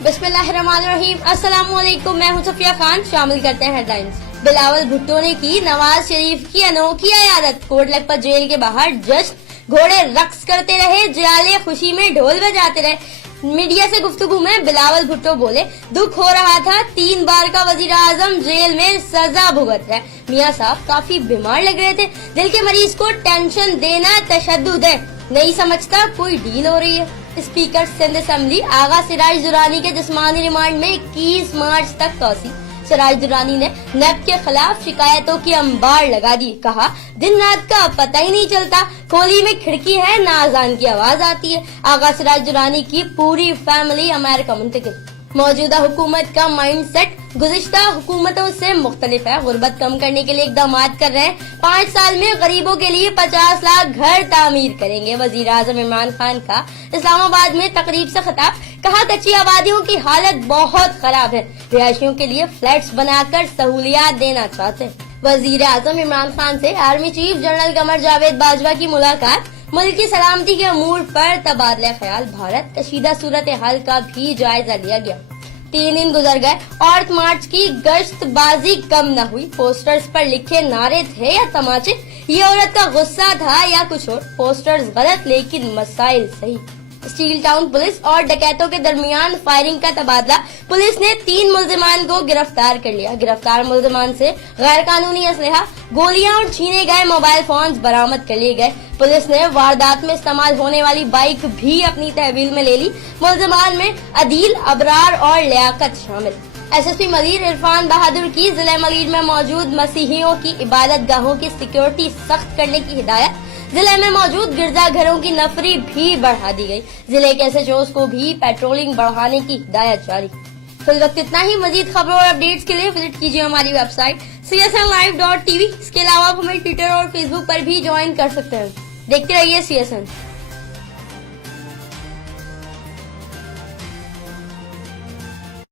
बिस्मिल्लाहिर्रहमानिर्रहीम। अस्सलाम वालेकुम, मैं हूं सफिया खान। शामिल करते हैं हेडलाइंस। बिलावल भुट्टो ने की नवाज शरीफ की अनोखी इयादत। कोट लखपत जेल के बाहर जश्न, घोड़े रक्स करते रहे, जाले खुशी में ढोल बजाते रहे। मीडिया से गुफ्तगू में बिलावल भुट्टो बोले, दुख हो रहा था, 3 बार का वजीर आजम जेल में सजा भुगत रहे। मियां साहब काफी बीमार लग रहे थे। दिल के मरीज को टेंशन देना तशद्दुद है, नहीं समझता कोई डील हो रही है। स्पीकर सिंध असेंबली आगा सिराज दुरानी के जिस्मानी रिमांड में 21 मार्च तक तौसी। सिराज दुरानी ने नेब के खिलाफ शिकायतों की अंबार लगा दी। कहा, दिन रात का पता ही नहीं चलता, खोली में खिड़की है ना अजान की आवाज आती है। आगा सिराज दुरानी की पूरी फैमिली अमेरिका मुंतकिल। मौजूदा हुकूमत का माइंड सेट गुज़िश्ता हुकूमतों से मुख्तलिफ है। गुर्बत कम करने के लिए इकदाम कर रहे हैं। 5 साल में गरीबों के लिए 50 लाख घर तामीर करेंगे। वजीर आजम इमरान खान का इस्लामाबाद में तकरीब से खिताब। कहा, कच्ची आबादियों की हालत बहुत खराब है, रिहायशियों के लिए फ्लैट्स बनाकर सहूलियात देना चाहते हैं। वजीर आजम इमरान खान से army chief general Qamar Javed Bajwa की मुलाकात। मुल्क की सलामती के अमूर पर तबादला ख्याल। भारत कशीदा सूरत हाल का भी जायजा लिया गया। 3 दिन गुजर गए, औरत मार्च की गश्तबाजी कम न हुई। पोस्टर्स पर लिखे नारे थे या तमाचे, ये औरत का गुस्सा था या कुछ और। पोस्टर्स गलत लेकिन मसाइल सही। स्टील टाउन पुलिस और डकैतों के दरमियान फायरिंग का तबादला। पुलिस ने 3 मुल्जिमान को गिरफ्तार कर लिया। गिरफ्तार मुल्जिमान से गैर कानूनी असलहा, गोलियां और छीने गए मोबाइल फोन बरामद कर लिए गए। पुलिस ने वारदात में इस्तेमाल होने वाली बाइक भी अपनी तहवील में ले ली। मुल्जिमान में अदील, अबरार और लियाकत शामिल। एसएसपी मलीर इरफान बहादुर की जिले मलीर में मौजूद मसीहियों की इबादत गाहों की सिक्योरिटी सख्त करने की हिदायत। जिले में मौजूद गिरजा घरों की नफरी भी बढ़ा दी गई। जिले के एसएचओज को भी पेट्रोलिंग बढ़ाने की हिदायत जारी। फिल वक्त इतना ही। मजीद खबरों और अपडेट्स के लिए विजिट कीजिए हमारी वेबसाइट csnlive.tv। इसके अलावा आप हमें ट्विटर और फेसबुक पर भी ज्वाइन कर सकते हैं। देखते रहिए CSN।